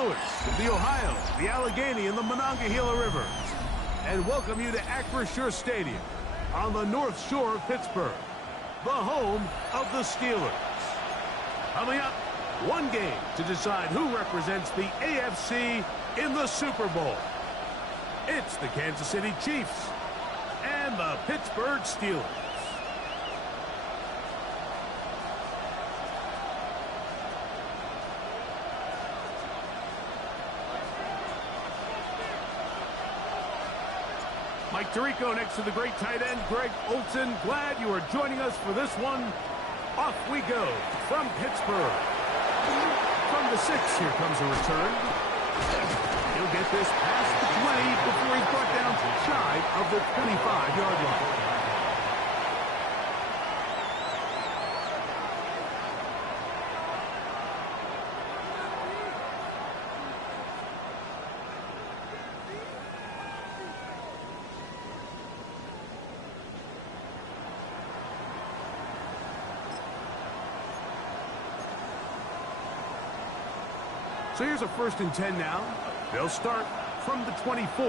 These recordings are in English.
Louis, the Ohio, the Allegheny, and the Monongahela Rivers, and welcome you to Acrisure Stadium on the North Shore of Pittsburgh, the home of the Steelers. Coming up, one game to decide who represents the AFC in the Super Bowl. It's the Kansas City Chiefs and the Pittsburgh Steelers. Mike Tirico next to the great tight end, Greg Olsen. Glad you are joining us for this one. Off we go from Pittsburgh. From the 6, here comes a return. He'll get this past the 20 before he's brought down shy of the 25-yard line. So here's a 1st and 10 now. They'll start from the 24.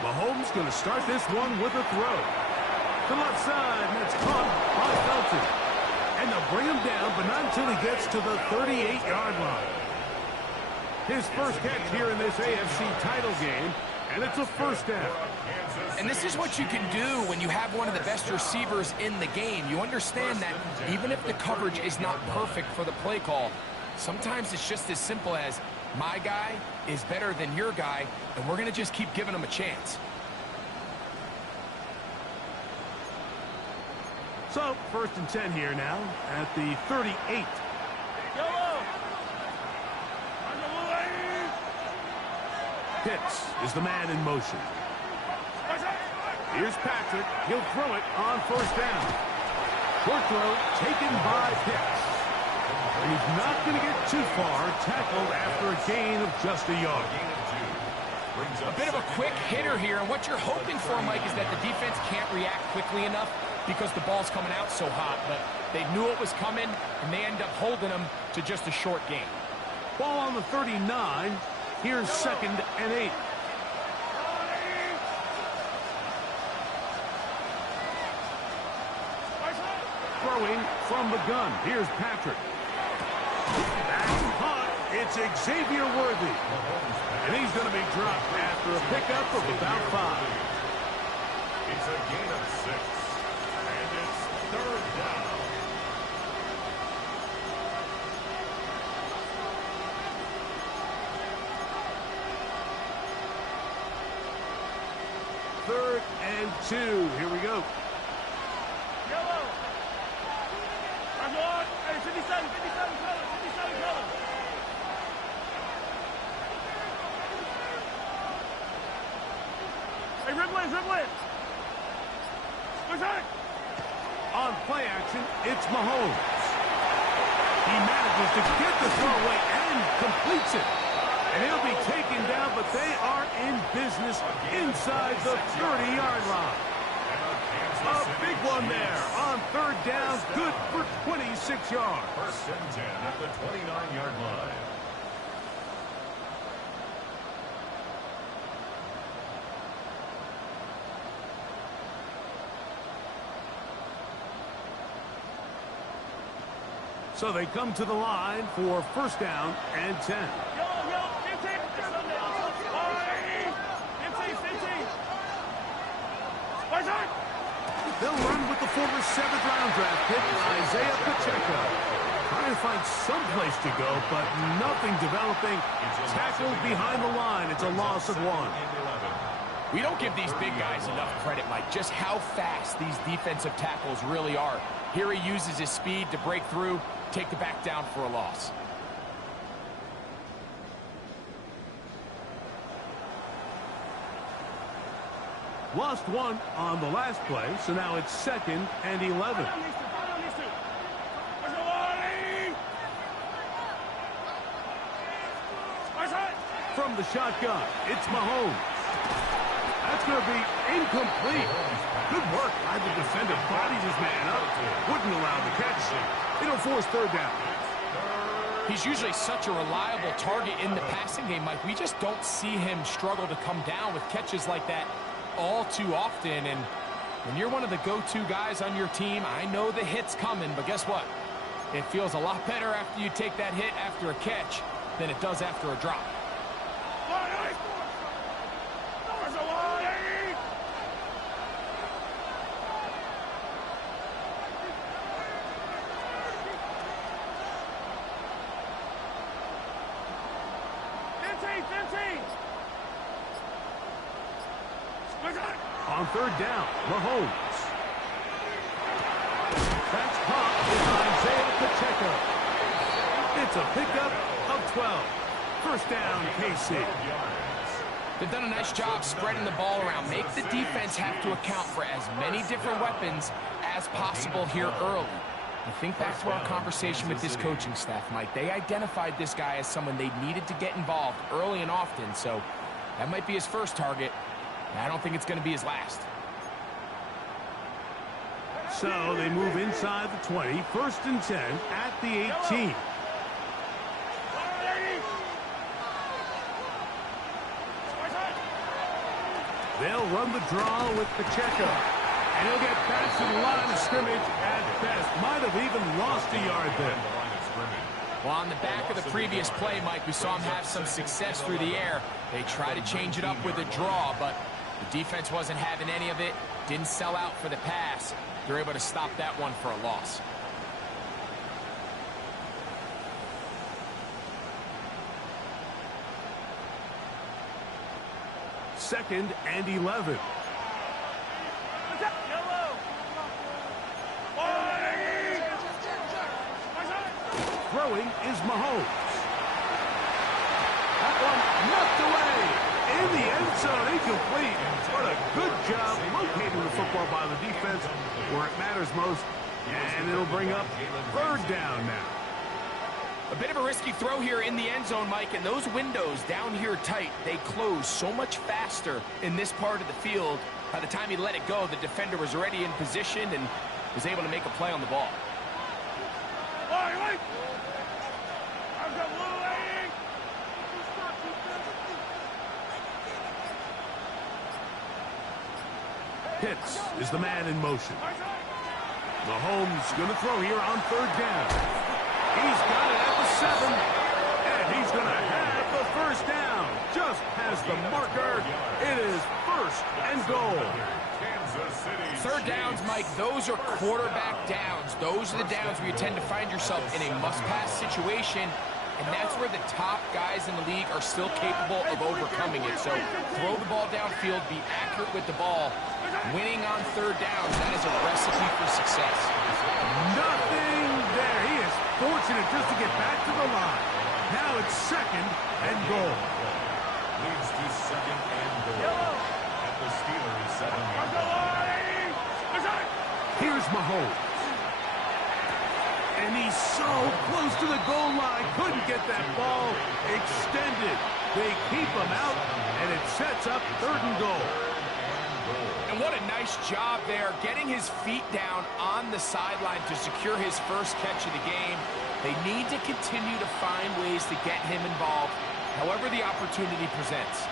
Mahomes going to start this one with a throw. To the left side, and it's caught by Felton. And they'll bring him down, but not until he gets to the 38-yard line. His first catch here in this AFC title game, and it's a 1st down. And this is what you can do when you have one of the best receivers in the game. You understand that even if the coverage is not perfect for the play call, sometimes it's just as simple as my guy is better than your guy, and we're going to just keep giving him a chance. So, 1st and 10 here now at the 38. Pitts is the man in motion. Here's Patrick. He'll throw it on 1st down. Short throw taken by Pitts. And he's not going to get too far, tackled after a gain of just a yard. A bit of a quick hitter here, and what you're hoping for, Mike, is that the defense can't react quickly enough because the ball's coming out so hot. But they knew it was coming, and they end up holding them to just a short gain. Ball on the 39. Here's 2nd and 8. Throwing from the gun. Here's Patrick. That's caught. It's Xavier Worthy. And he's going to be dropped after a pickup of about 5. It's a gain of 6. And it's 3rd down. Third and 2. Here we go. On play action, it's Mahomes. He manages to get the throw away and completes it. And he'll be taken down, but they are in business inside the 30-yard line. A big one there on 3rd down, good for 26 yards. 1st and 10 at the 29-yard line. So they come to the line for 1st down and 10. They'll run with the former 7th-round draft pick, Isaiah Pacheco. Trying to find some place to go, but nothing developing. Tackled behind the line. It's a loss of 1. We don't give these big guys enough credit, Mike, just how fast these defensive tackles really are. Here he uses his speed to break through, take the back down for a loss. Lost 1 on the last play, so now it's 2nd and 11. From the shotgun, it's Mahomes. That's going to be incomplete. Good work by the defender. Bodied his man up. Wouldn't allow the catch. It'll force third down. He's usually such a reliable target in the passing game, Mike. We just don't see him struggle to come down with catches like that all too often. And when you're one of the go-to guys on your team, I know the hit's coming, but guess what? It feels a lot better after you take that hit after a catch than it does after a drop. On third down, Mahomes. That's caught behind Isaiah Pacheco. It's a pickup of 12. First down, KC. They've done a nice job spreading the ball around. Make the defense have to account for as many different weapons as possible here early. I think back to our conversation with this coaching staff, Mike. They identified this guy as someone they needed to get involved early and often, so that might be his first target. I don't think it's going to be his last. So they move inside the 20, first and 10 at the 18. They'll run the draw with Pacheco. And he'll get back to the line of scrimmage at best. Might have even lost a yard there. Well, on the back of the previous play, Mike, we saw him have some success through the air. They tried to change it up with a draw, but the defense wasn't having any of it. Didn't sell out for the pass. They're able to stop that one for a loss. Second and 11. Throwing is Mahomes. That one knocked away. In the end zone, incomplete. What a good job locating the football by the defense where it matters most. And it'll bring up third down now. A bit of a risky throw here in the end zone, Mike, and those windows down here tight, they close so much faster in this part of the field. By the time he let it go, the defender was already in position and was able to make a play on the ball. Pitts is the man in motion. Mahomes going to throw here on third down. He's got it at the 7. And he's going to have the first down. Just past the marker. It is first and goal. Third downs, Mike, those are quarterback downs. Those are the downs where you tend to find yourself in a must-pass situation. And that's where the top guys in the league are still capable of overcoming it. So throw the ball downfield, be accurate with the ball. Winning on third downs, that is a recipe for success. Nothing there. He is fortunate just to get back to the line. Now it's second and goal. Leads to second and goal at the Steelers' 7-yard line. Here's Mahomes. And he's so close to the goal line. Couldn't get that ball extended. They keep him out, and it sets up third and goal. And what a nice job there, getting his feet down on the sideline to secure his first catch of the game. They need to continue to find ways to get him involved, however the opportunity presents.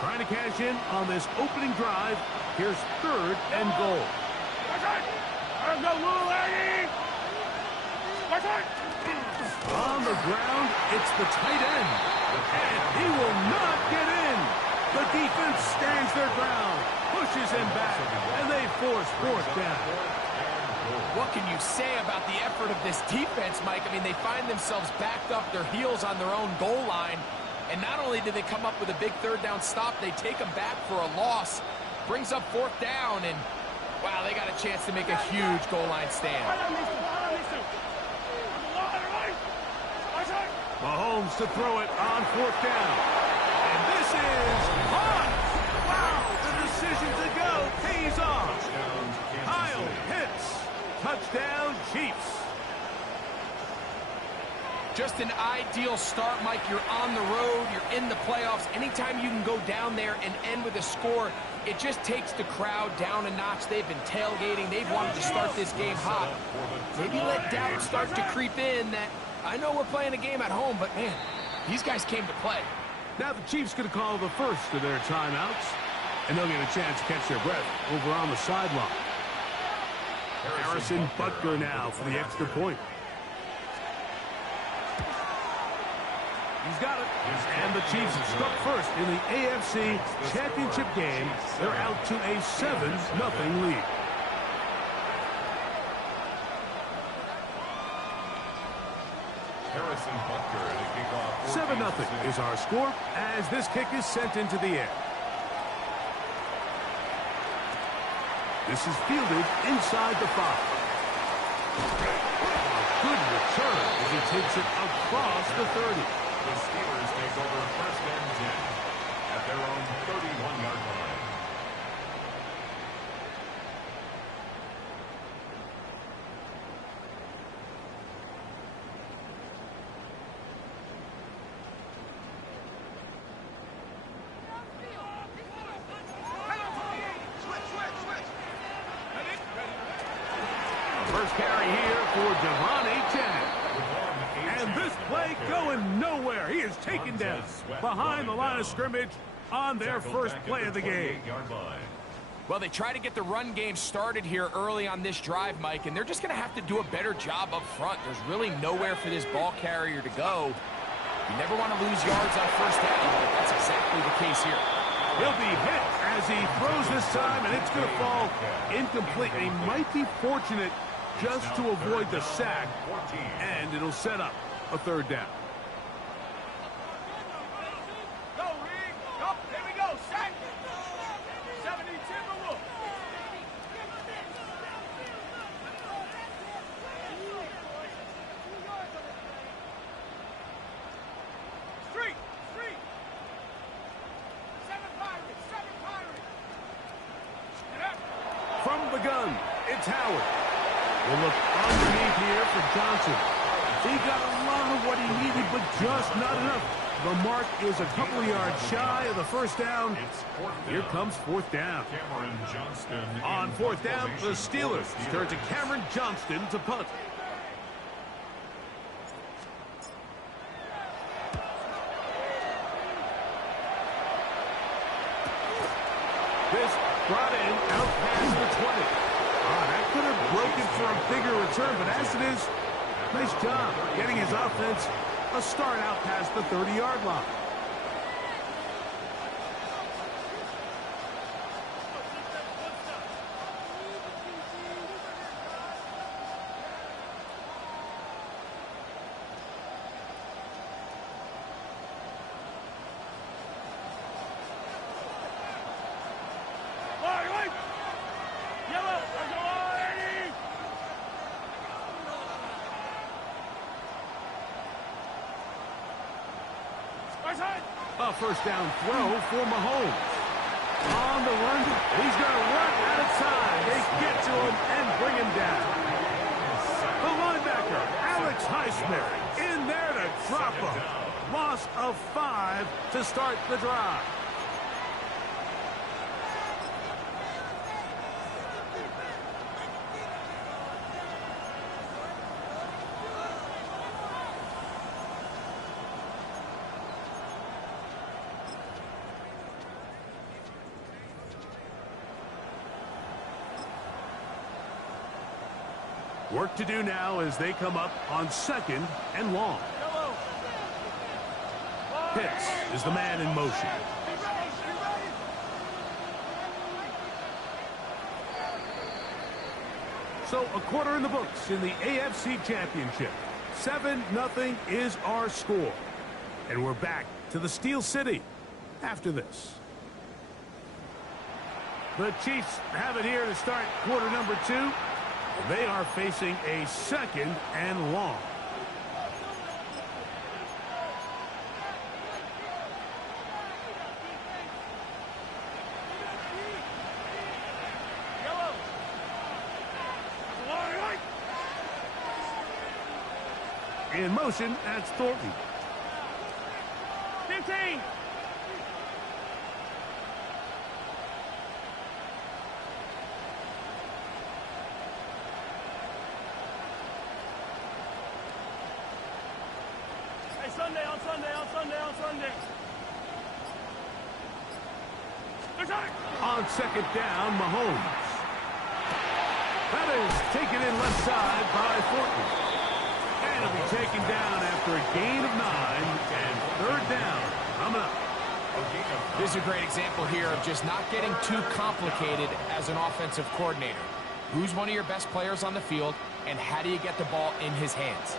Trying to cash in on this opening drive. Here's third and goal. On the ground, it's the tight end. And he will not get in. The defense stands their ground, pushes him back, and they force fourth down. What can you say about the effort of this defense, Mike? I mean, they find themselves backed up their heels on their own goal line. And not only do they come up with a big third down stop, they take them back for a loss. Brings up fourth down, and wow, they got a chance to make a huge goal line stand. Mahomes to throw it on fourth down. And this is hot. Wow, the decision to go pays off. Kyle Pitts. Touchdown, Chiefs. just an ideal start, Mike. You're on the road, you're in the playoffs. Anytime you can go down there and end with a score, it just takes the crowd down a notch. They've been tailgating. They've wanted to start this game hot. Maybe let doubt start to creep in that, I know we're playing a game at home, but man, these guys came to play. Now the Chiefs going to call the first of their timeouts, and they'll get a chance to catch their breath over on the sideline. Harrison Butker now for the extra point. He's got it. And the Chiefs struck first in the AFC Championship game. They're out to a 7-0 lead. Harrison Butker to kick off. 7-0 is our score as this kick is sent into the air. This is fielded inside the 5. Good return as he takes it across the 30. The Steelers take over first and 10 at their own 31-yard line. First carry here for Devon Achane. And this play going nowhere. He is taken down behind the line of scrimmage on their first play of the game. Well, they try to get the run game started here early on this drive, Mike, and they're just going to have to do a better job up front. There's really nowhere for this ball carrier to go. You never want to lose yards on first down, but that's exactly the case here. He'll be hit as he throws this time, and it's going to fall incomplete. He might be fortunate just to avoid the sack, and it'll set up a third down. Go, Reed. Go. Here we go. Sack. 70 Timberwolves. Street. 7 Pirates. Get up. From the gun, it's Howard. We'll look underneath here for Johnson. He got a lot of what he needed, but just not enough. The mark is a couple of yards shy of the first down. Here comes fourth down. Cameron Johnston. On fourth down, the Steelers turn to Cameron Johnston to punt. This brought in out past the 20. That could have broken for a bigger return, but as it is, nice job getting his offense a start out past the 30-yard line. A first down throw for Mahomes. On the run, he's going to run out of time. They get to him and bring him down. The linebacker, Alex Highsmith, in there to drop him. Loss of 5 to start the drive. Work to do now as they come up on 2nd and long. Pitts is the man in motion. So a quarter in the books in the AFC Championship. 7-0 is our score. And we're back to the Steel City after this. The Chiefs have it here to start quarter number 2. They are facing a 2nd and long. In motion, that's Thornton. 15. Hey, Sunday, on Sunday, on Sunday, on Sunday. On second down, Mahomes. That is taken in left side by Thornton. And it'll be taken down after a gain of 9 and third down coming up. This is a great example here of just not getting too complicated as an offensive coordinator. Who's one of your best players on the field, and how do you get the ball in his hands?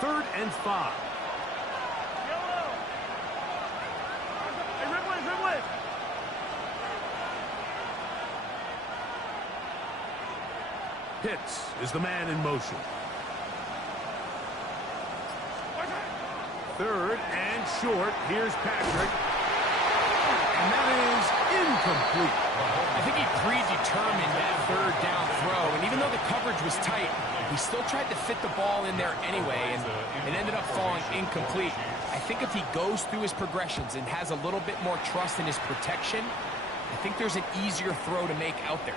3rd and 5. Pitts is the man in motion. 3rd and short. Here's Patrick. And that is incomplete. I think he predetermined that 3rd down throw, and even though the coverage was tight, he still tried to fit the ball in there anyway, and it ended up falling incomplete. I think if he goes through his progressions and has a little bit more trust in his protection, I think there's an easier throw to make out there.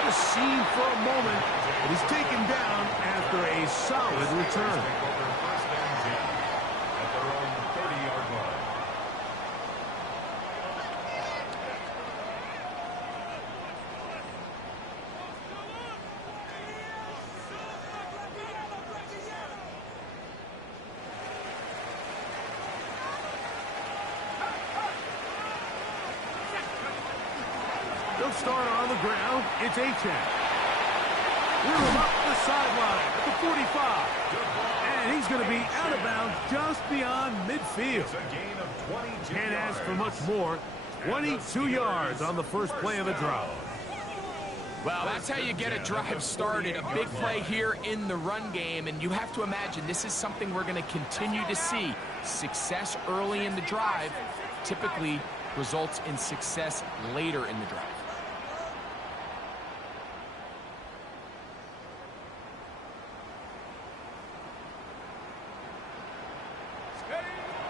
A scene for a moment, but he's taken down after a solid return. First and 10 at their own 30-yard line. They'll start on the ground. It's Achane. Threw him up the sideline at the 45. And he's going to be out of bounds just beyond midfield. It's a gain of 22 Can't yards. ask for much more. 22 yards on the first play of the drive. Well, that's how you get a drive started. A big play here in the run game, and you have to imagine this is something we're going to continue to see. Success early in the drive typically results in success later in the drive.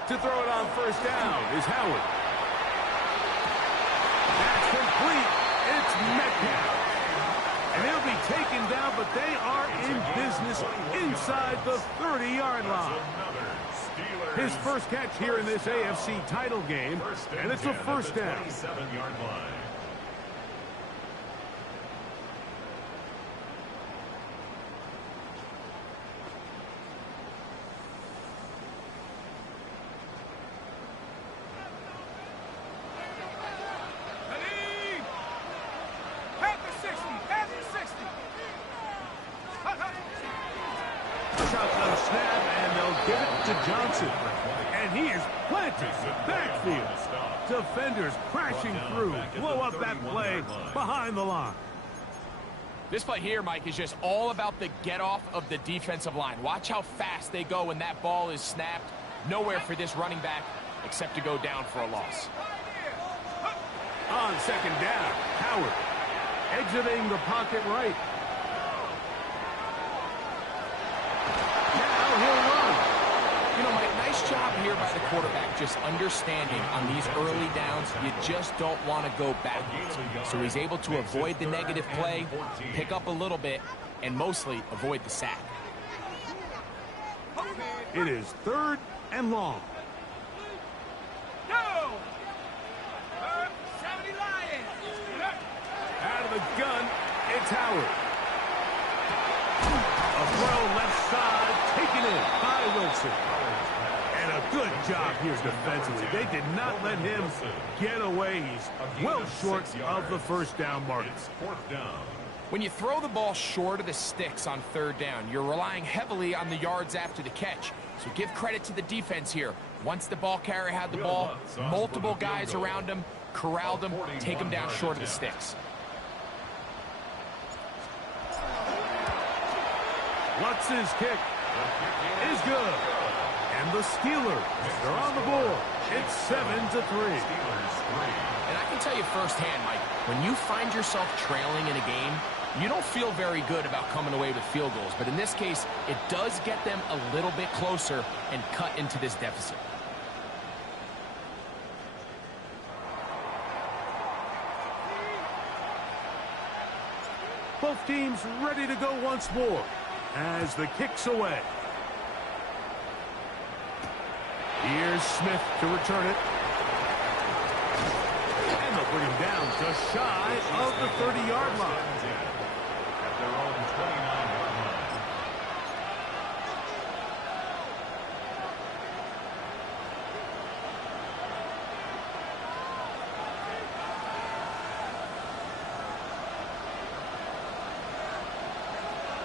To throw it on first down is Howard. That's complete. It's Metcalf. And he'll be taken down, but they are in business inside the 30-yard line. His first catch here in this AFC title game, and it's a first down. 27-yard line. Shotgun snap, and they'll give it to Johnson. And he is planted backfield. Defenders crashing through. Blow up that play behind the line. This play here, Mike, is just all about the get-off of the defensive line. Watch how fast they go when that ball is snapped. Nowhere for this running back except to go down for a loss. On second down, Howard exiting the pocket right. Now he'll run. You know, Mike, nice job here by the quarterback, just understanding on these early downs, you just don't want to go backwards. So he's able to avoid the negative play, pick up a little bit, and mostly avoid the sack. It is 3rd and long. Go! 70 Lions! Out of the gun, it's Howard. A throw left side, taken in by Wilson. And a good job here defensively. They did not let him get away. He's well short of the first down mark. It's 4th down. When you throw the ball short of the sticks on 3rd down, you're relying heavily on the yards after the catch. So give credit to the defense here. Once the ball carrier had the ball, multiple guys around him, corralled him, take him down short of the sticks. Lutz's kick is good. And the Steelers, they're on the board. It's 7-3. And I can tell you firsthand, Mike, when you find yourself trailing in a game, you don't feel very good about coming away with field goals. But in this case, it does get them a little bit closer and cut into this deficit. Both teams ready to go once more as the kick's away. Here's Smith to return it. And they'll bring him down just shy of the 30-yard line. At their own 29-yard line.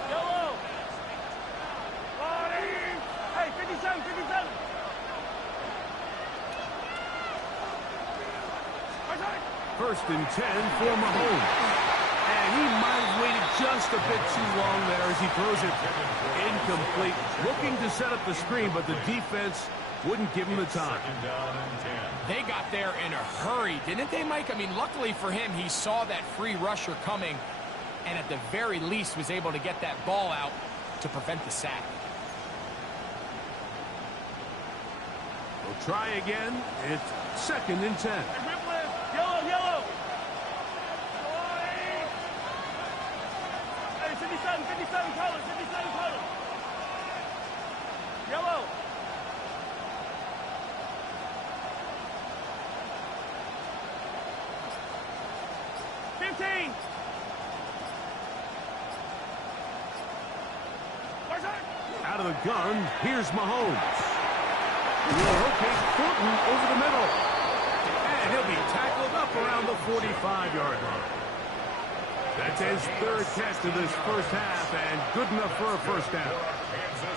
Yellow. Loading. Hey, 57, 57. First and 10 for Mahomes. And he might have waited just a bit too long there as he throws it incomplete. Looking to set up the screen, but the defense wouldn't give him the time. Second down and 10. They got there in a hurry, didn't they, Mike? I mean, luckily for him, he saw that free rusher coming and at the very least was able to get that ball out to prevent the sack. We'll try again. It's second and 10. Yellow, yellow. Hey, 57 colors, 57 colors. Yellow. Out of the gun, here's Mahomes. Will locate Thornton over the middle. And he'll be tackled up around the 45-yard line. That's his third catch of this first half, and good enough for a first down.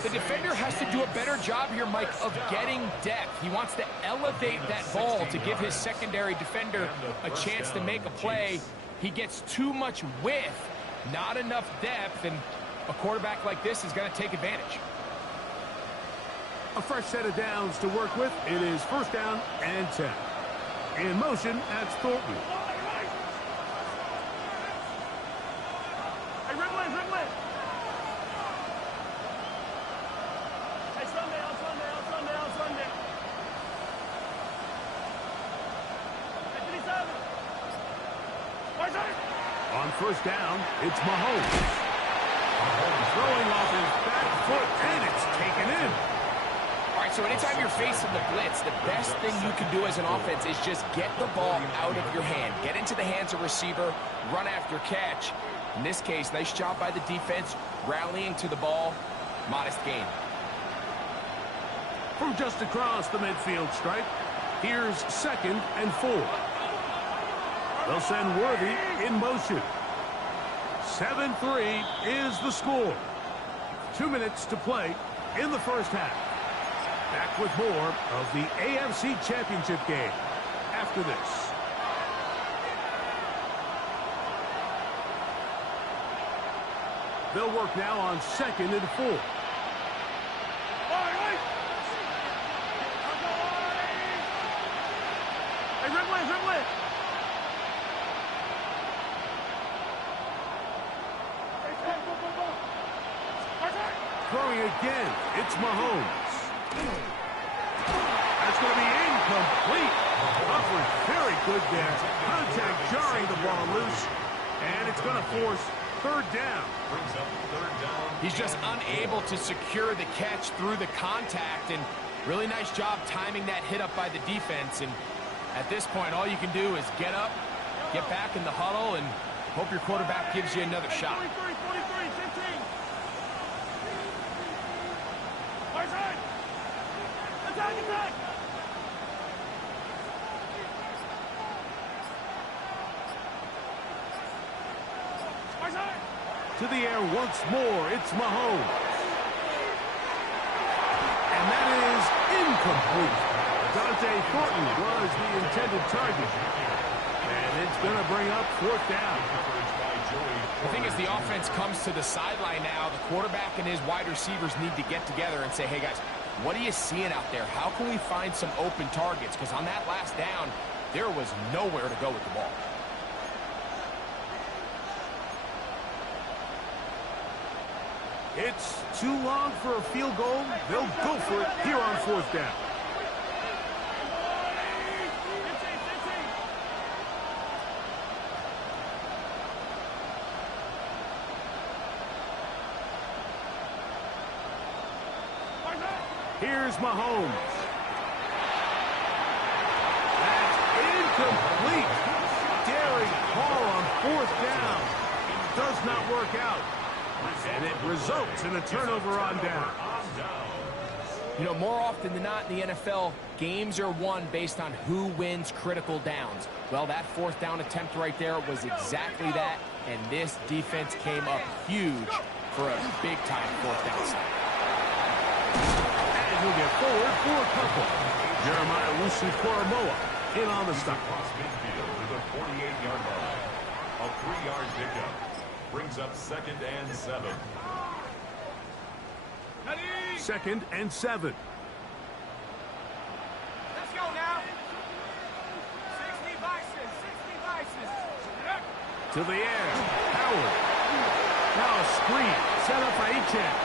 The defender has to do a better job here, Mike, of getting depth. He wants to elevate that ball to give his secondary defender a chance to make a play. He gets too much width, not enough depth, and a quarterback like this is going to take advantage. A fresh set of downs to work with. It is first down and 10. In motion, that's Thornton. Hey, Ridley. Hey, Sunday. Hey, 57. On first down, it's Mahomes. Mahomes throwing off his back foot, and it's taken in. All right, so anytime you're facing the blitz, the best thing you can do as an offense is just get the ball out of your hand. Get into the hands of receiver, run after catch. In this case, nice job by the defense, rallying to the ball. Modest gain. From just across the midfield stripe, here's second and 4. They'll send Worthy in motion. 7-3 is the score. 2 minutes to play in the first half. Back with more of the AFC Championship game after this. They'll work now on second and 4. Hey, Ridley. Throwing again, it's Mahomes. That's going to be incomplete. Upward, very good there. Contact jarring the ball loose, and it's going to force third down. Brings up third down. He's just unable to secure the catch through the contact, and really nice job timing that hit up by the defense. And at this point, all you can do is get up, get back in the huddle, and hope your quarterback gives you another shot. 43, 15. Attack! To the air once more, it's Mahomes. And that is incomplete. Dante Thornton was the intended target. And it's going to bring up fourth down. The thing is, the offense comes to the sideline now. The quarterback and his wide receivers need to get together and say, hey, guys, What are you seeing out there? How can we find some open targets? Because on that last down, there was nowhere to go with the ball. It's too long for a field goal. They'll go for it here on 4th down. Here's Mahomes. That's incomplete. Daring call on 4th down. Does not work out. And it results in a turnover on down. You know, more often than not in the NFL, games are won based on who wins critical downs. Well, that 4th down attempt right there was exactly that, and this defense came up huge for a big-time 4th down stop. And he'll get forward for a couple. Jeremiah Wusu-Koramoah in on the stop. Across midfield to the 48-yard line. A 3-yard pickup. Brings up 2nd and 7. 2nd and 7. Let's go now. 60 vices, 60 vices. To the air. Howard. Now a screen set up by Etienne.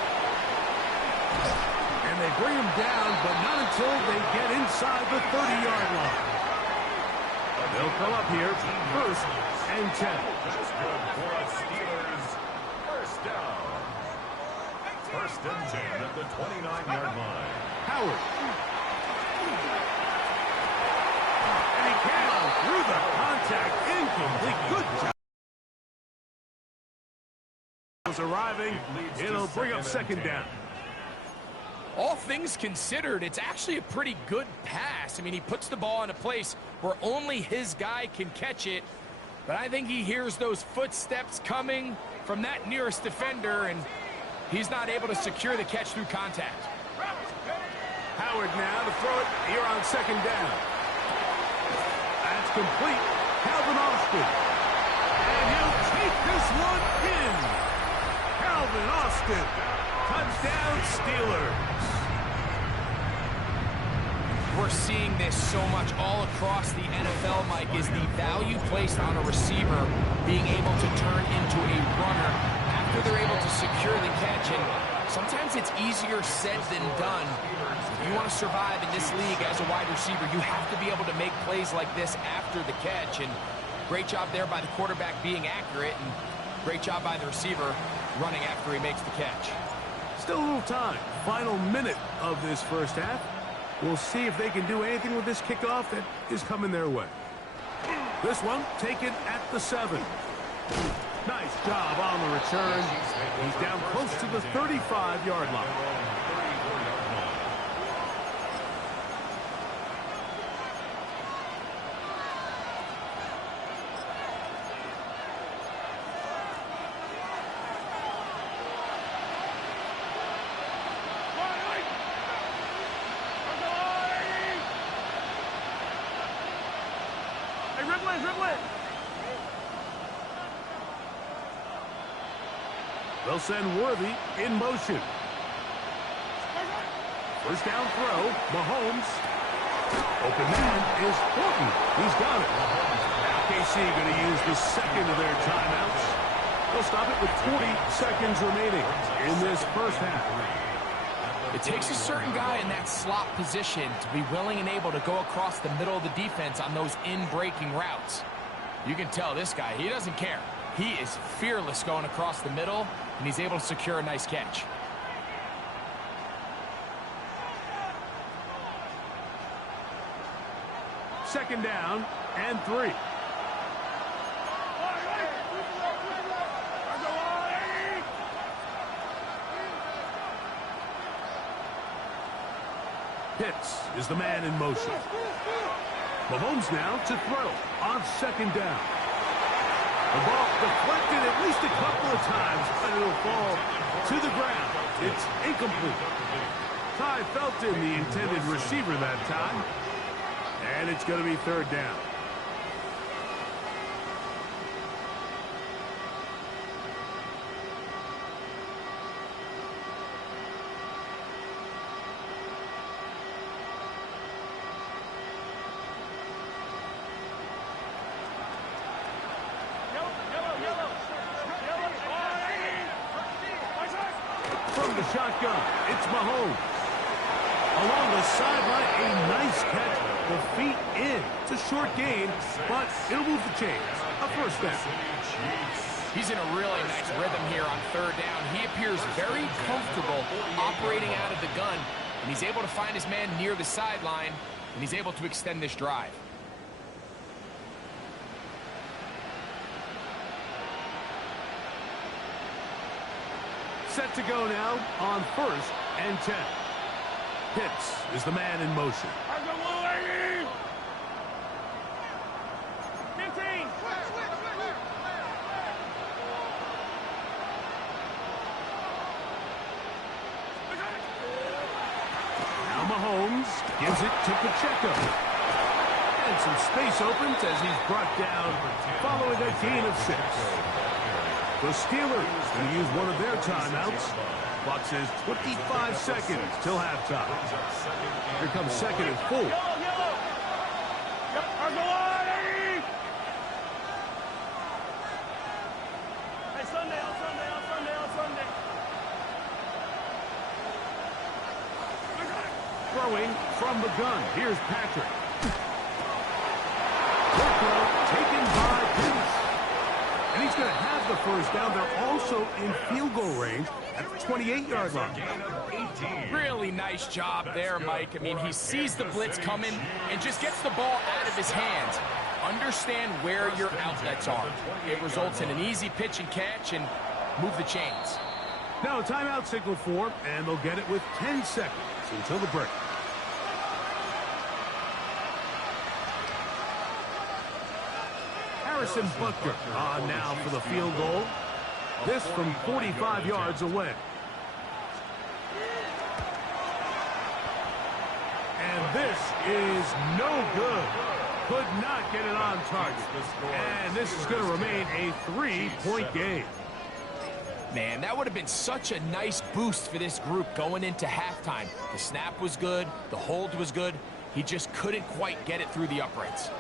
And they bring him down, but not until they get inside the 30-yard line. They'll come up here 1st and 10. That's good for a Steelers first down. 1st and 10 at the 29-yard line. Howard. And he came through the contact. Incomplete. Good job. Arriving. It'll bring up 2nd down. All things considered, it's actually a pretty good pass. I mean, he puts the ball in a place where only his guy can catch it. But I think he hears those footsteps coming from that nearest defender, and he's not able to secure the catch through contact. Howard now to throw it here on 2nd down. That's complete. Calvin Austin. And he'll take this one in. Calvin Austin. Touchdown, Steelers. We're seeing this so much all across the NFL, Mike, is the value placed on a receiver being able to turn into a runner after they're able to secure the catch. And sometimes it's easier said than done. If you want to survive in this league as a wide receiver, you have to be able to make plays like this after the catch. And great job there by the quarterback being accurate, and great job by the receiver running after he makes the catch. Still a little time. Final minute of this first half. We'll see if they can do anything with this kickoff that is coming their way. This one taken at the 7. Nice job on the return. He's down close to the 35-yard line. They'll send Worthy in motion. First down throw, Mahomes. Open man is Horton. He's got it. Now KC going to use the second of their timeouts. They'll stop it with 20 seconds remaining in this first half. It takes a certain guy in that slot position to be willing and able to go across the middle of the defense on those in-breaking routes. You can tell this guy, he doesn't care. He is fearless going across the middle, and he's able to secure a nice catch. Second down and 3. Pitts is the man in motion. Mahomes now to throw on second down. The ball deflected at least a couple of times, but it'll fall to the ground. It's incomplete. Ty Felton, the intended receiver that time. And it's going to be third down. from the shotgun. It's Mahomes. Along the sideline, a nice catch. The feet in. It's a short gain, but it'll move the chains. A first down. He's in a really nice rhythm here on third down. He appears very comfortable operating out of the gun, and he's able to find his man near the sideline, and he's able to extend this drive. Set to go now on 1st and 10. Pitts is the man in motion. Now Mahomes gives it to Pacheco. And some space opens as he's brought down following a gain of 6. The Steelers going to use one of their timeouts. Clock says 25 seconds till halftime. Here comes 2nd and 4. Throwing from the gun. Here's Patrick. Throw taken by Pitts. And he's going to have the first down. They're also in field goal range at the 28-yard line. Really nice job there, Mike. I mean, he sees the blitz coming and just gets the ball out of his hands. Understand where your outlets are. It results in an easy pitch and catch and move the chains. Now a timeout signal for, and they'll get it with 10 seconds until the break. Harrison Butker on now for the field goal. This from 45 yards away. And this is no good. Could not get it on target. And this is going to remain a 3-point game. Man, that would have been such a nice boost for this group going into halftime. The snap was good. The hold was good. He just couldn't quite get it through the uprights.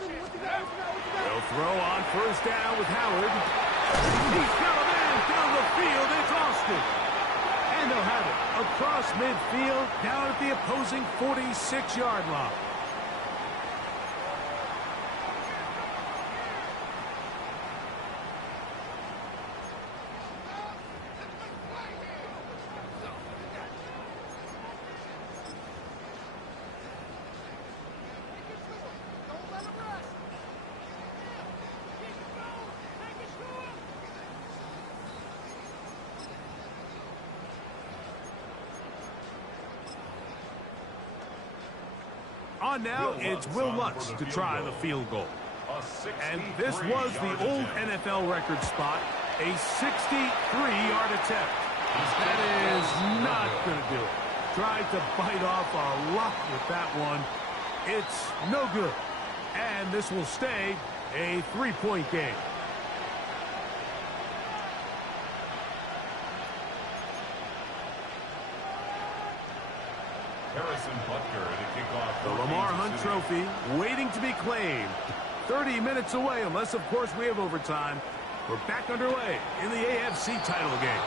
They'll throw on first down with Howard. He's got a man down the field. It's Austin. And they'll have it across midfield down at the opposing 46-yard line. On now, it's Will Lutz to try the field goal. And this was the old NFL record spot, a 63-yard attempt. That is not going to do it. Tried to bite off a lot with that one. It's no good. And this will stay a 3-point game. Harrison Butker to kick off The Lamar Hunt Trophy waiting to be claimed. 30 minutes away, unless, of course, we have overtime. We're back underway in the AFC title game.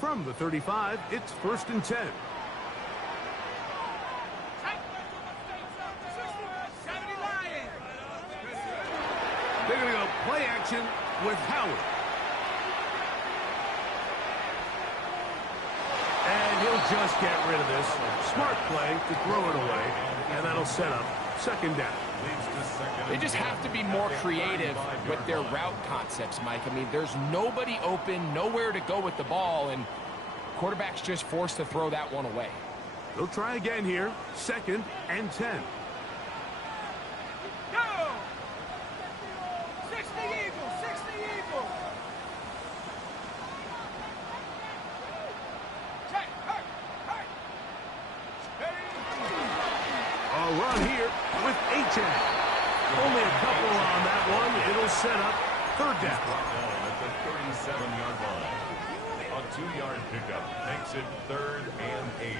From the 35, it's 1st and 10. They're going to go play action with Howard. And he'll just get rid of this. Smart play to throw it away, and that'll set up 2nd down. They just have to be more creative with their route concepts, Mike. I mean, there's nobody open, nowhere to go with the ball, and quarterback's just forced to throw that one away. They'll try again here. 2nd and 10. Go! 60 Eagles, 60 Eagles. Check, hurry, hurry. A run here with H.A. Only a couple on that one. It'll set up 3rd down. At the 37-yard line. A 2-yard pickup makes it 3rd and 8.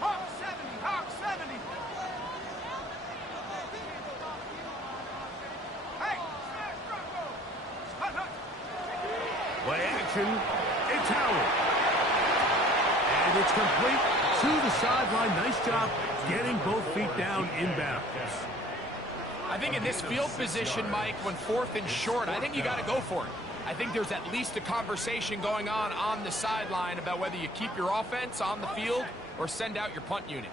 Hawk 70, Hawk 70. Hey, smash Bronco. Hunt, hunt. Play action. It's Howard. And it's complete to the sideline. Nice job getting both feet down in bounds. I think in this field position, Mike, when 4th and short, I think you got to go for it. I think there's at least a conversation going on the sideline about whether you keep your offense on the field or send out your punt unit.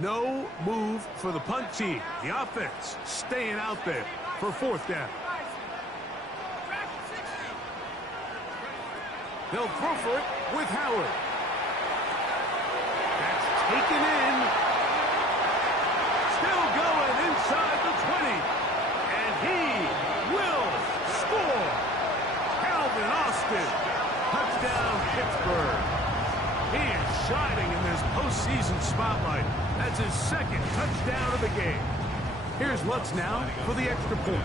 No move for the punt team. The offense staying out there for 4th down. They'll throw for it with Howard. That's taken in. Still going inside the 20. And he will score. Calvin Austin. Touchdown, Pittsburgh. He is shining in this postseason spotlight. That's his 2nd touchdown of the game. Here's Lutz now for the extra point.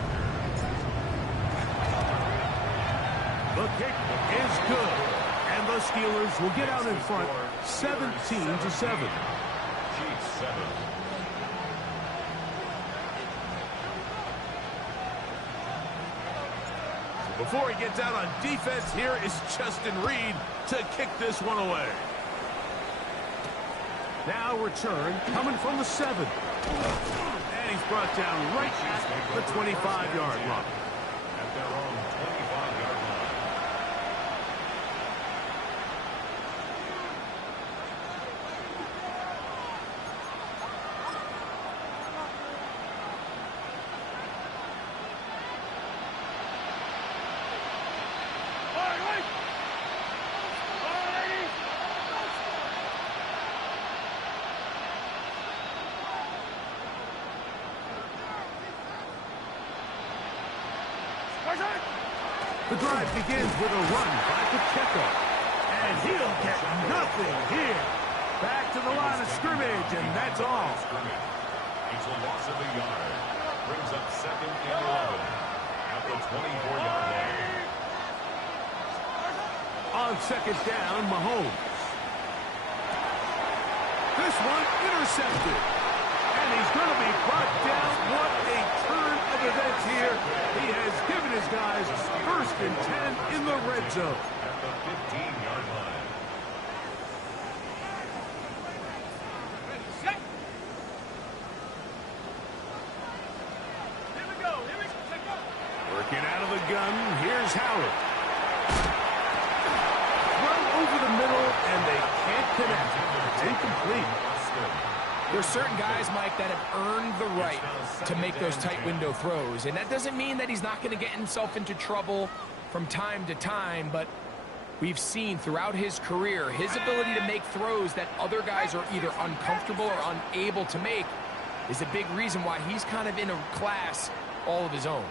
The kick is good. And the Steelers will get out in front 17-7. Chiefs 7. Before he gets out on defense, here is Justin Reed to kick this one away. Now return coming from the 7. And he's brought down right at the 25-yard line. At their own 25-yard line. The drive begins with a run by Pacheco. And he'll get nothing here. Back to the line of scrimmage, and that's all. It's a loss of a yard. Brings up 2nd and 11 at the 24-yard line. On 2nd down, Mahomes. This one intercepted. And he's going to be brought down. What a turn of events here. He has given his guys 1st and 10 in the red zone. At the 15-yard line. Ready, set. Here we go. Take go. Working out of the gun. Here's Howard. Run over the middle, and they can't connect. It's incomplete. There's certain guys, Mike, that have earned the right to make those tight window throws. And that doesn't mean that he's not going to get himself into trouble from time to time, but we've seen throughout his career his ability to make throws that other guys are either uncomfortable or unable to make is a big reason why he's kind of in a class all of his own.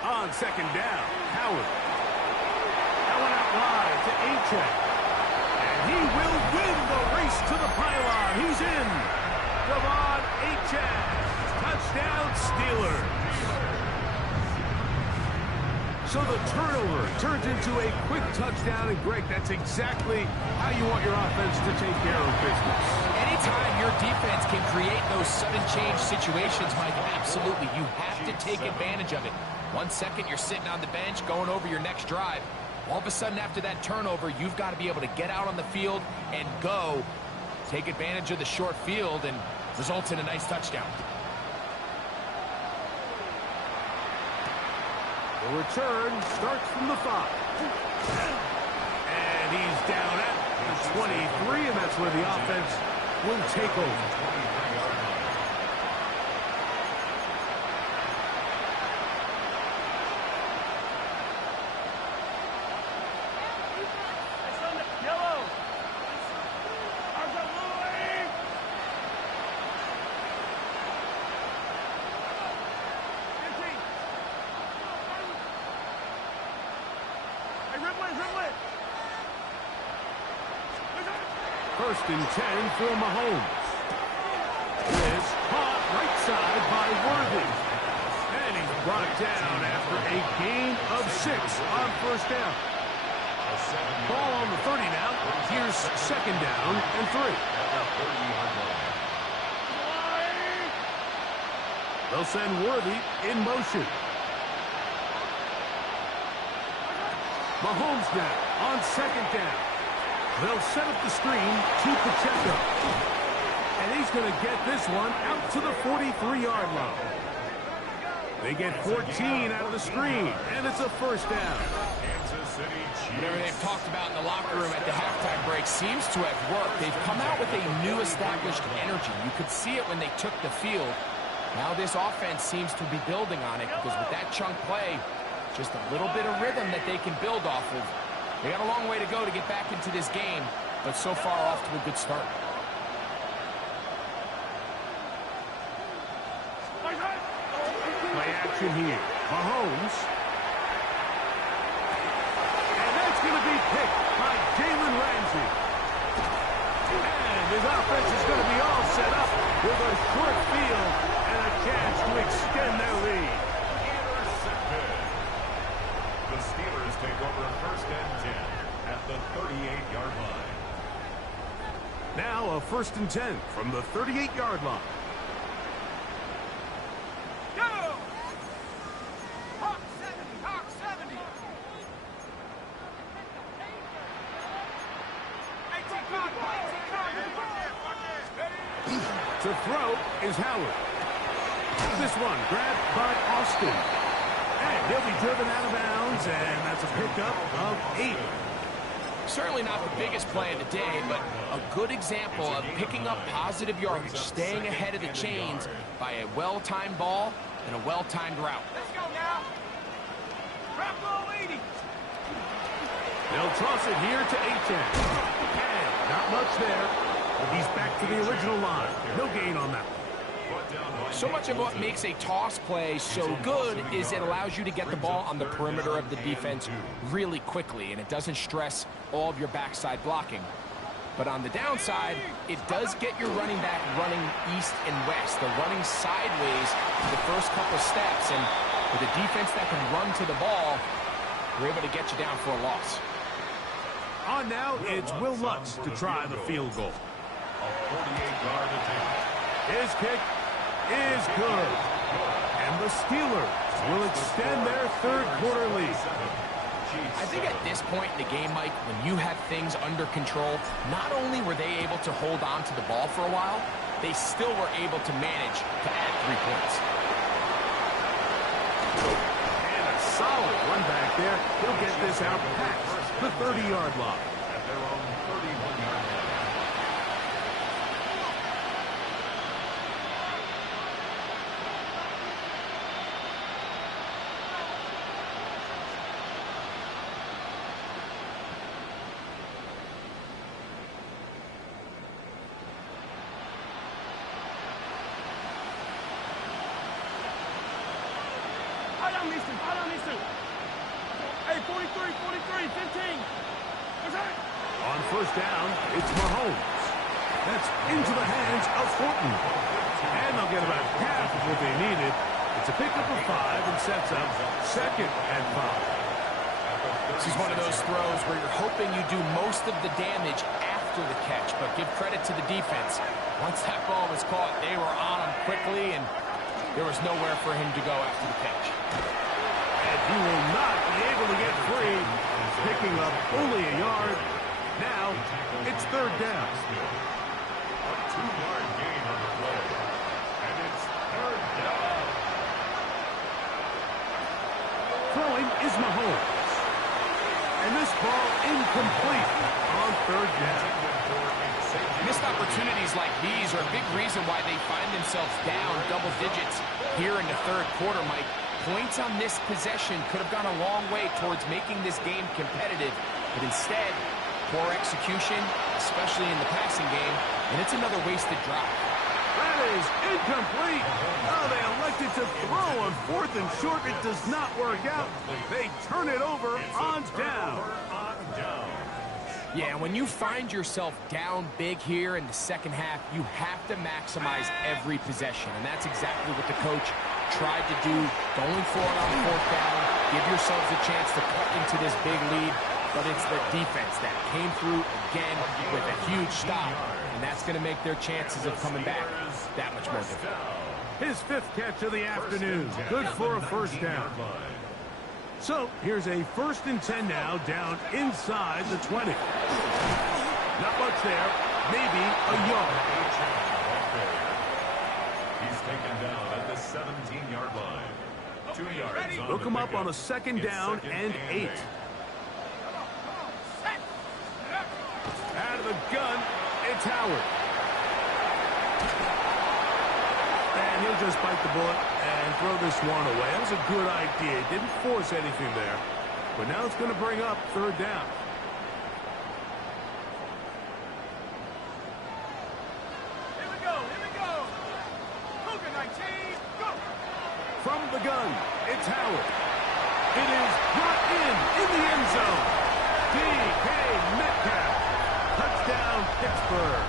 On 2nd down, Howard. That one out wide to H.A. And he will win the race to the pylon. He's in. Devon H.A. Touchdown, Steelers. So the turnover turns into a quick touchdown. And, Greg, that's exactly how you want your offense to take care of business. Anytime your defense can create those sudden change situations, Mike, absolutely, you have to take advantage of it. 1 second, you're sitting on the bench, going over your next drive. All of a sudden, after that turnover, you've got to be able to get out on the field and go, take advantage of the short field, and results in a nice touchdown. The return starts from the 5. And he's down at the 23, and that's where the offense will take over. First and 10 for Mahomes. This caught right side by Worthy. And he's brought down after a gain of 6 on first down. Ball on the 30 now. Here's second down and 3. They'll send Worthy in motion. Mahomes now on second down. They'll set up the screen to Pacheco. And he's going to get this one out to the 43-yard line. They get 14 out of the screen, and it's a first down. Whatever they've talked about in the locker room at the halftime break seems to have worked. They've come out with a new established energy. You could see it when they took the field. Now this offense seems to be building on it because with that chunk play, just a little bit of rhythm that they can build off of. They got a long way to go to get back into this game, but so far off to a good start. Play action here. Mahomes. And that's going to be picked by Jalen Ramsey. And his offense is going to be all set up with a short field and a chance to extend their lead. The Steelers take over first and 10 at the 38-yard line. Now a first and 10 from the 38-yard line. Go! Hawk 70, Hawk 70. 18 To throw is Howard. This one grabbed by Austin. And he'll be driven out of bounds, and that's a pickup of 8. Certainly not the biggest play of the day, but a good example of picking up positive yardage, staying ahead of the chains by a well-timed ball and a well-timed route. Let's go now. Drop goal 80. They'll toss it here to Aiken. And not much there, but he's back to the original line. No gain on that one. So much of what makes a toss play so good is it allows you to get the ball on the perimeter of the defense really quickly, and it doesn't stress all of your backside blocking. But on the downside, it does get your running back running east and west. They're running sideways the first couple steps, and with a defense that can run to the ball, we're able to get you down for a loss. On now, it's Will Lutz to try the field goal. His kick is good. And the Steelers will extend their third quarter lead. I think at this point in the game, Mike, when you have things under control, not only were they able to hold on to the ball for a while, they still were able to manage to add 3 points. And a solid run back there. He'll get this out past the 30-yard line. At their own 31-yard line. Hey, 43, 15. On first down, it's Mahomes. That's into the hands of Horton. And they'll get about half of what they needed. It's a pickup of 5 and sets up second and 5. This is one of those throws where you're hoping you do most of the damage after the catch, but give credit to the defense. Once that ball was caught, they were on him quickly, and there was nowhere for him to go after the catch. And he will not be able to get free, picking up only a yard. Now, it's third down. A 2-yard gain on the play. And it's third down. Throwing is Mahomes. And this ball incomplete on third down. Missed opportunities like these are a big reason why they find themselves down double digits here in the third quarter, Mike. Points on this possession could have gone a long way towards making this game competitive, but instead, poor execution, especially in the passing game, and it's another wasted drive. That is incomplete. Oh, they elected to throw on 4th and short. It does not work out. They turn it over on down. Yeah, when you find yourself down big here in the second half, you have to maximize every possession, and that's exactly what the coach tried to do, going for it on 4th down, give yourselves a chance to cut into this big lead, but it's the defense that came through again with a huge stop, and that's going to make their chances of coming back that much more difficult. His 5th catch of the afternoon. Good for a first down. So here's a 1st and 10 now, down inside the 20. Not much there, maybe a yard. He's taken down at the 17-yard line. 2 yards on Look him up on a 2nd down and 8. Out of the gun, it's Howard. And he'll just bite the bullet and throw this one away. That was a good idea. Didn't force anything there. But now it's going to bring up 3rd down. Here we go. Cougar 19, go. From the gun, it's Howard. It is brought in the end zone. D.K. Metcalf. Touchdown, Pittsburgh.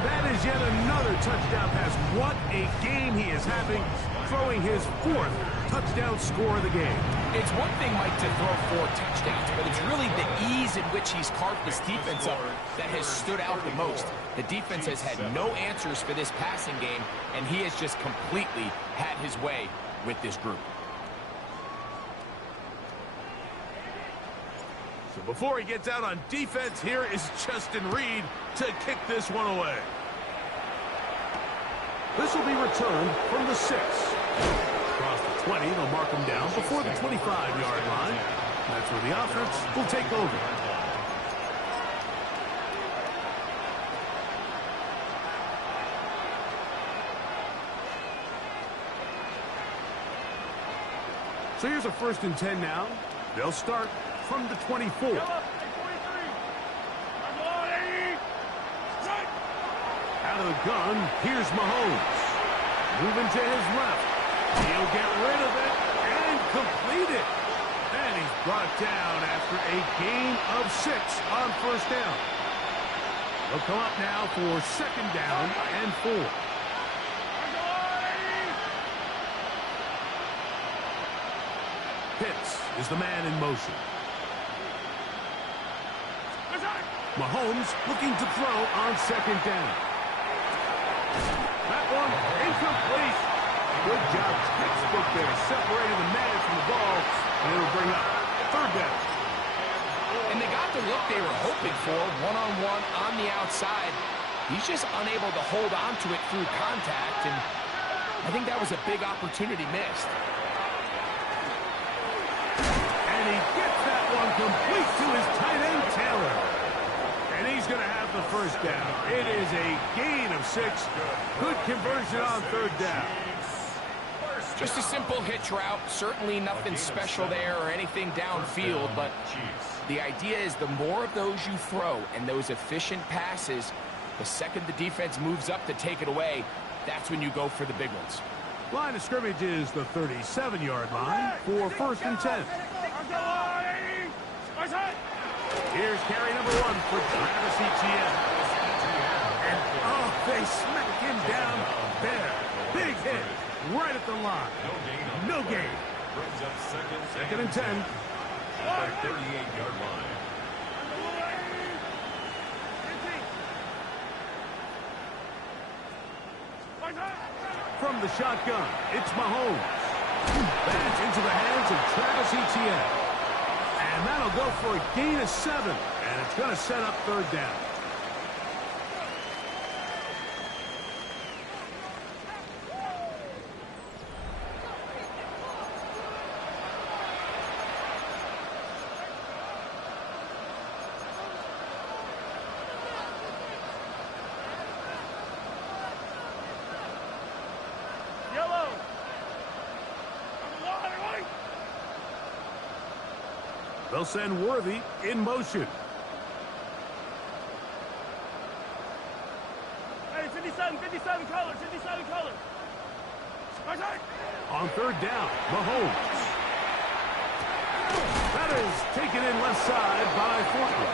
That is yet another touchdown pass. What a game he is having, throwing his 4th touchdown score of the game. It's one thing, Mike, to throw 4 touchdowns, but it's really the ease in which he's carved this defense up that has stood out the most. The defense has had no answers for this passing game, and he has just completely had his way with this group. So before he gets out on defense, here is Justin Reed to kick this one away. This will be returned from the 6. Across the 20, they'll mark him down before the 25-yard line. That's where the offense will take over. So here's a 1st and 10 now. They'll start from the 24. Out of the gun, here's Mahomes. Moving to his left. He'll get rid of it and complete it. And he's brought down after a gain of 6 on 1st down. They'll come up now for 2nd down and 4. Pitts is the man in motion. Mahomes looking to throw on 2nd down. That one incomplete. Good job, textbook there, separating the man from the ball, and it'll bring up 3rd down. And they got the look they were hoping for, one-on-one on the outside. He's just unable to hold on to it through contact, and I think that was a big opportunity missed. And he gets that one complete to his tight end, Taylor. And he's going to have the 1st down. It is a gain of 6. Good conversion on 3rd down. Just a simple hitch route. Certainly nothing special there or anything downfield, but the idea is the more of those you throw and those efficient passes, the second the defense moves up to take it away, that's when you go for the big ones. Line of scrimmage is the 37-yard line for 1st and 10. Here's carry number 1 for Travis Etienne. And, oh, they smack him down there. Big hit right at the line. No gain. Brings up 2nd and 10. At the 38-yard line. From the shotgun, it's Mahomes. That's into the hands of Travis Etienne. And that'll go for a gain of 7. And it's going to set up 3rd down. They'll send Worthy in motion. Hey, 57 colors, 57 colors. On third down, Mahomes. That is taken in left side by Thornton.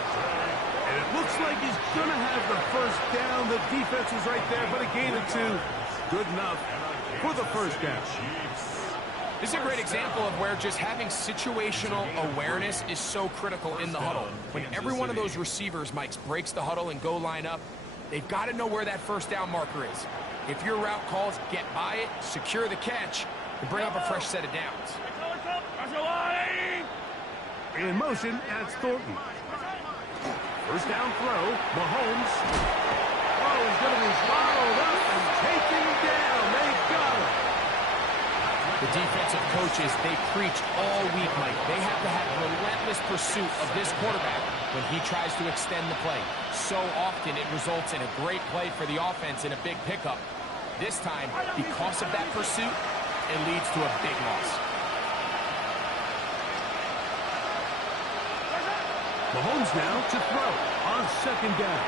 And it looks like he's going to have the first down. The defense was right there, but a gain of 2. Good enough for the first down. This is a great example of where just having situational awareness is so critical in the huddle. When every one of those receivers, Mike, breaks the huddle and go line up, they've got to know where that first down marker is. If your route calls, get by it, secure the catch, and bring up a fresh set of downs. In motion, that's Thornton. First down throw, Mahomes. Oh, he's going to be followed up and taken down. They got him. The defensive coaches, they preach all week, Mike. They have to have relentless pursuit of this quarterback when he tries to extend the play. So often it results in a great play for the offense and a big pickup. This time, because of that pursuit, it leads to a big loss. Mahomes now to throw on second down.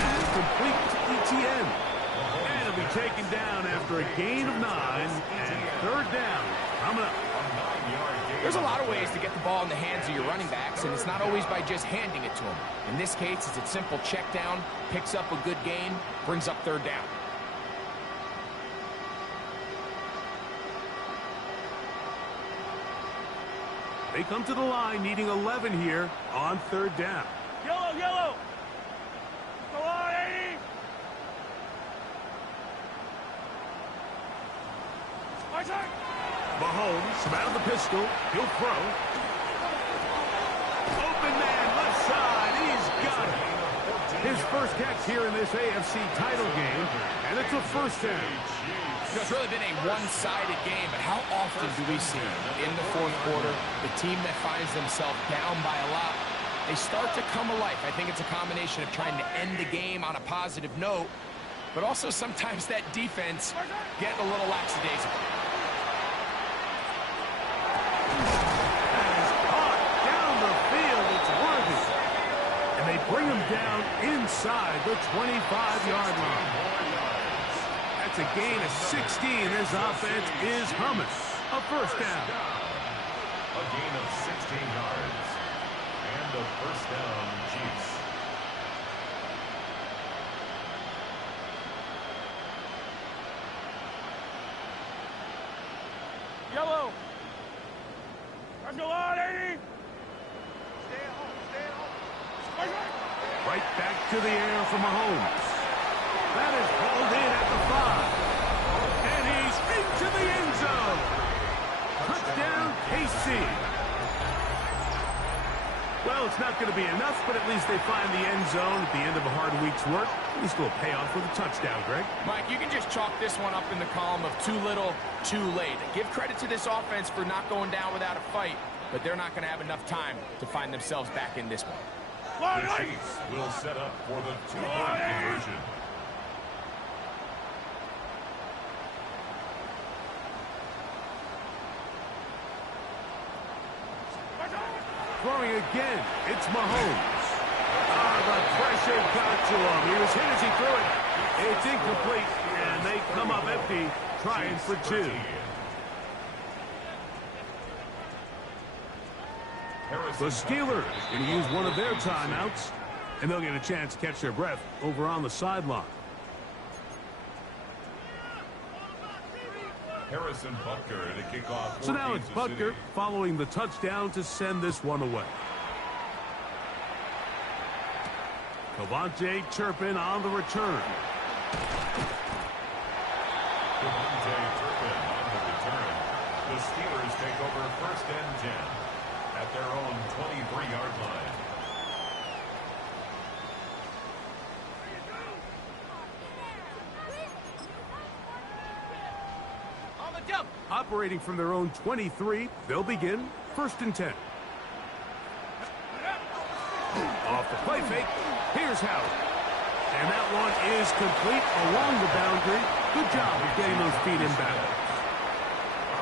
And complete to ETN. And it'll be taken down after a gain of 9. And third down coming up. There's a lot of ways to get the ball in the hands of your running backs, and it's not always by just handing it to them. In this case, it's a simple check down, picks up a good gain, brings up third down. They come to the line needing 11 here on third down. Yellow. Go on, 80. My turn. Mahomes out of the pistol. He'll throw. Open man, left side. He's got it. His first catch here in this AFC title game, and it's a first down. You know, it's really been a one-sided game, but how often do we see in the fourth quarter the team that finds themselves down by a lot, they start to come alive. I think it's a combination of trying to end the game on a positive note, but also sometimes that defense get a little lackadaisical. Caught down the field. It's Worthy. And they bring him down inside the 25-yard line. That's a gain of 16. This offense is humming. A first down. A gain of 16 yards. And a first down, Chiefs. Yellow. Let's go on, 80. Right back to the air for Mahomes. That is hauled in at the 5. And he's into the end zone. Touchdown, KC. Well, it's not going to be enough, but at least they find the end zone at the end of a hard week's work. At least it'll pay off with a touchdown, Greg. Mike, you can just chalk this one up in the column of too little, too late. Give credit to this offense for not going down without a fight, but they're not going to have enough time to find themselves back in this one. The Chiefs will set up for the two-point conversion. Throwing again, it's Mahomes. The pressure got to him. He was hit as he threw it. It's incomplete, and they come up empty, trying for 2. The Steelers going to use one of their timeouts, and they'll get a chance to catch their breath over on the sideline. Harrison Butker to kick off. So now it's Butker following the touchdown to send this one away. Devontae Turpin on the return. Devontae Turpin on the return. The Steelers take over first and 10 at their own 23-yard line. Operating from their own 23, they'll begin first and 10. Off the play fake, here's Howard. And that one is complete along the boundary. Good job of getting those feet in bounds.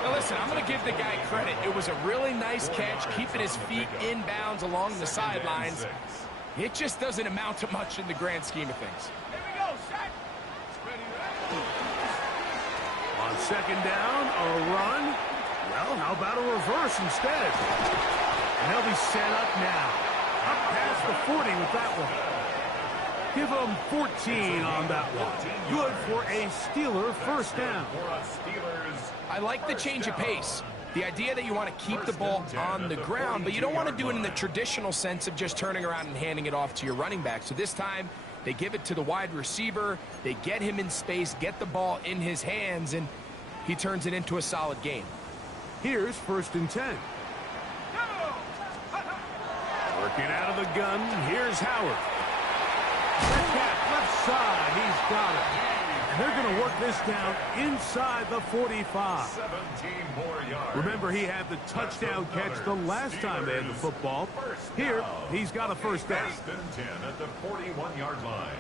Now listen, I'm going to give the guy credit. It was a really nice catch, keeping his feet in bounds along the sidelines. It just doesn't amount to much in the grand scheme of things. Here we go, set. Ready. On second down, a run. Well, how about a reverse instead? And he'll be set up now. Up past the 40 with that one. Give him 14 on that one. Good for a Steeler first down. I like the change of pace. The idea that you want to keep the ball on the ground, but you don't want to do it in the traditional sense of just turning around and handing it off to your running back. So this time, they give it to the wide receiver. They get him in space, get the ball in his hands, and he turns it into a solid gain. Here's first and 10. Working out of the gun, here's Howard. Left side, he's got it. And they're going to work this down inside the 45. 17 more yards. Remember, he had the touchdown catch the last time they had the football. Here, he's got a first down. First and 10 at the 41-yard line.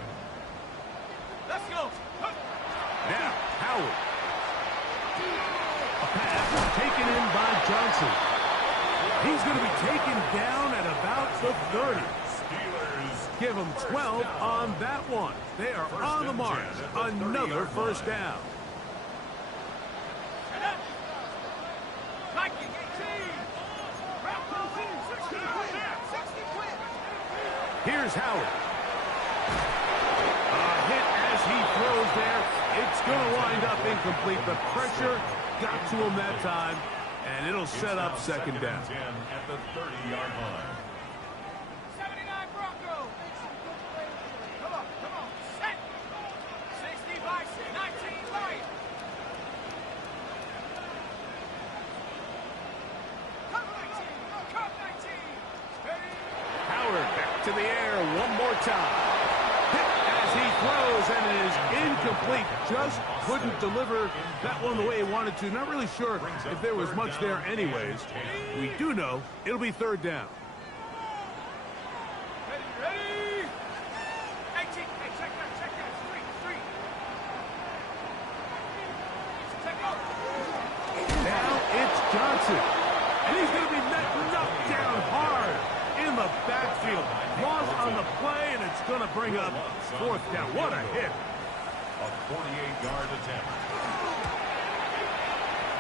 Let's go. Now, Howard. A pass taken in by Johnson. He's going to be taken down at about the 30. Give him 12 on that one. They are on the march. Another first down. Here's Howard. A hit as he throws there. It's going to wind up incomplete. The pressure got to him that time, and it'll set up second down. At the 30-yard line. 79 Broncos. Come on, set. 60 by 19 right. Come 19. Ready? Howard back to the air one more time. Hit as he throws, and it is incomplete. Just couldn't deliver that one the way he wanted to. Not really sure if there was much there anyways. We do know it'll be third down. Ready? 18. Hey, check that. Three. Check out. Now it's Johnson. And he's going to be knocked down hard in the backfield. Loss on the play, and it's going to bring up fourth down. What a hit. A 48-yard attempt.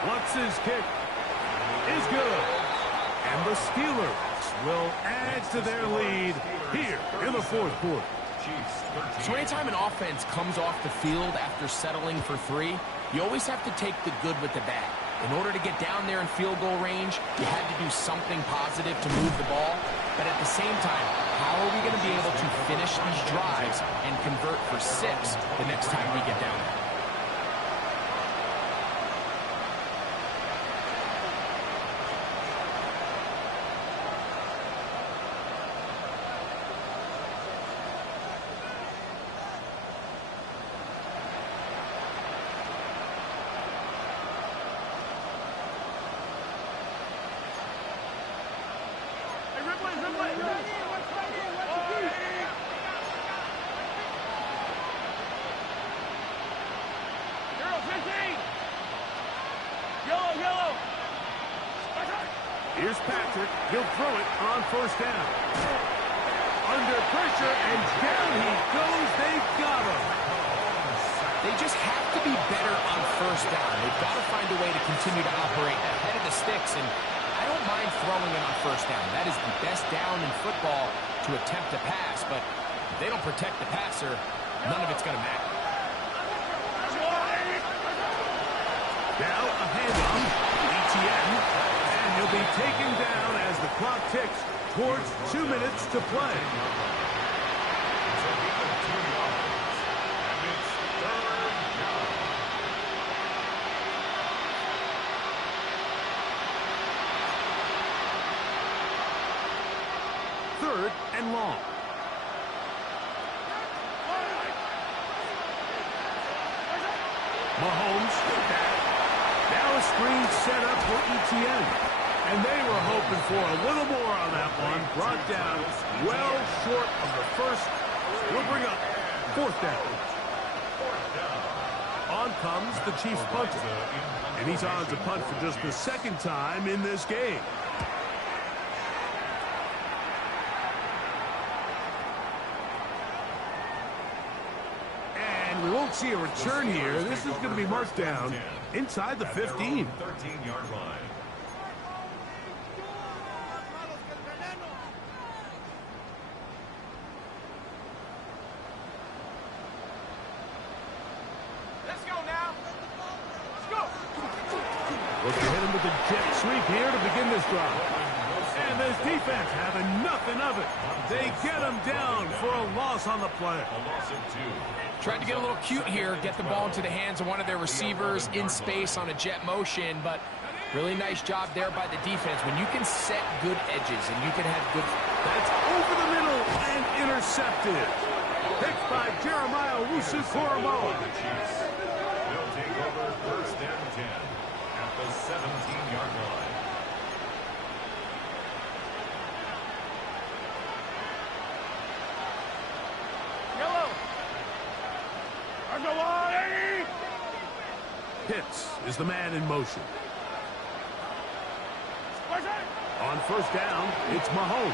Once kick is good. And the Steelers will add to their lead here in the fourth quarter. So anytime an offense comes off the field after settling for 3, you always have to take the good with the bad. In order to get down there in field goal range, you had to do something positive to move the ball. But at the same time, how are we going to be able to finish these drives and convert for 6 the next time we get down there? Here's Patrick. He'll throw it on first down. Under pressure, and down he goes. They've got him. They just have to be better on first down. They've got to find a way to continue to operate ahead of the sticks, and I don't mind throwing it on first down. That is the best down in football to attempt to pass, but if they don't protect the passer, none of it's going to matter. Now a handoff. ETN. And he'll be taken down as the clock ticks towards 2 minutes to play. Third and long. Mahomes. Now a screen set up for ETN. And they were hoping for a little more on that one. Brought down well short of the first. We'll bring up fourth down. On comes the Chiefs punter. And he's on to punt for just the second time in this game. And we won't see a return here. This is going to be marked down inside the 15. 13-yard line. Look to hit him with the jet sweep here to begin this drive. And this defense having nothing of it. They get him down for a loss on the play. A loss of 2. Tried to get a little cute here, get the ball into the hands of one of their receivers in space on a jet motion, but really nice job there by the defense. When you can set good edges and you can have good... That's over the middle and intercepted. Picked by Jeremiah Wusu-Koromoa. The Chiefs will take over first and 10 at the 17-yard line. Yellow. Pitts is the man in motion. On first down, it's Mahomes.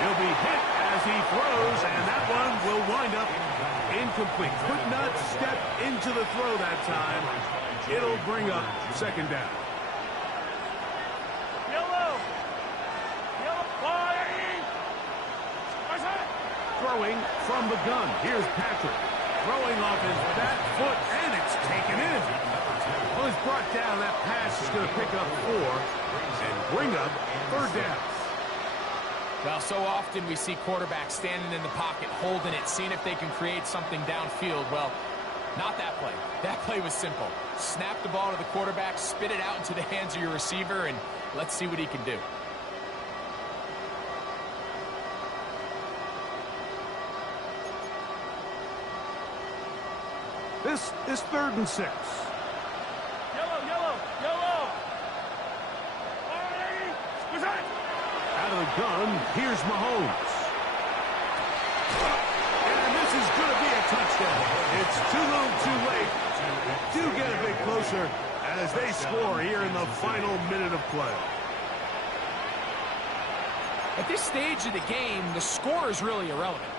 He'll be hit as he throws, and that one will wind up incomplete. Could not step into the throw that time. It'll bring up second down. Yellow. Throwing from the gun. Here's Patrick. Throwing off his back foot, and it's taken in. Well, he's brought down. That pass is going to pick up 4 and bring up third down. Well, so often we see quarterbacks standing in the pocket, holding it, seeing if they can create something downfield. Well, not that play. That play was simple. Snap the ball to the quarterback, spit it out into the hands of your receiver, and let's see what he can do. This is 3rd and 6. Yellow. Out of the gun, here's Mahomes. And this is going to be a touchdown. It's too little, too late. Do get a bit closer as they score here in the final minute of play. At this stage of the game, the score is really irrelevant.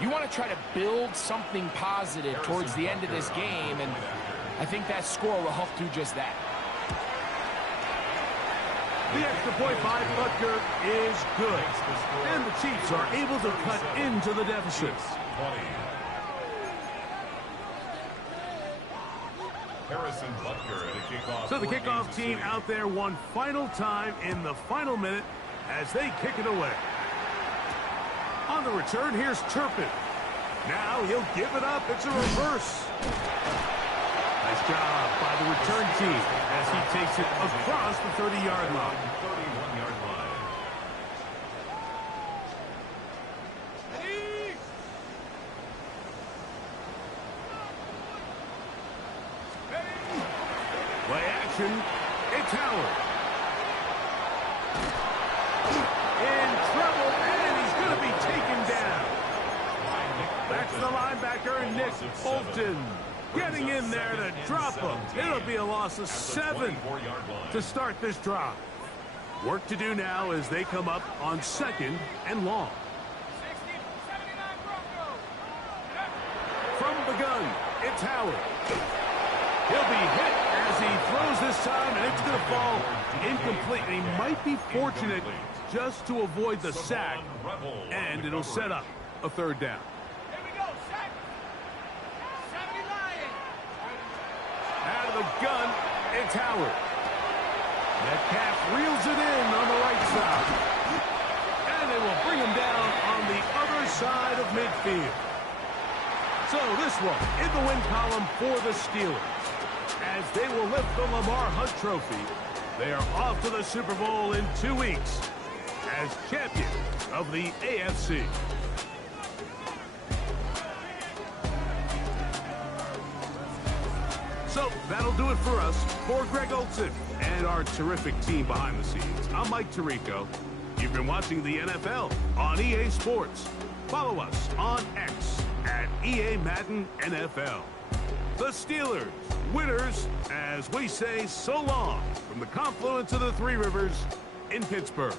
You want to try to build something positive towards the end of this game, and I think that score will help do just that. The extra point by Butker is good. And the Chiefs are able to cut into the deficit. 20. Harrison Butker at a kickoff. So the kickoff team out there one final time in the final minute as they kick it away. On the return, here's Turpin. Now he'll give it up. It's a reverse. Nice job by the return team as he takes it across the 30-yard line. 31-yard line. Play action. It's Howard. In trouble, and he's going to be taken down. That's the linebacker, Nick Bolton, getting in there to drop him. It'll be a loss of 7 to start this drive. Work to do now as they come up on 2nd and long. From the gun, it's Howard. He'll be hit as he throws this time, and it's going to fall incomplete. And he might be fortunate just to avoid the sack, and it'll set up a 3rd down. Out of the gun, it's Howard. Metcalf reels it in on the right side. And they will bring him down on the other side of midfield. So this one in the win column for the Steelers. As they will lift the Lamar Hunt Trophy, they are off to the Super Bowl in 2 weeks as champion of the AFC. So that'll do it for us. For Greg Olson and our terrific team behind the scenes, I'm Mike Tirico. You've been watching the NFL on EA Sports. Follow us on X at EA Madden NFL. The Steelers, winners, as we say so long from the confluence of the Three Rivers in Pittsburgh.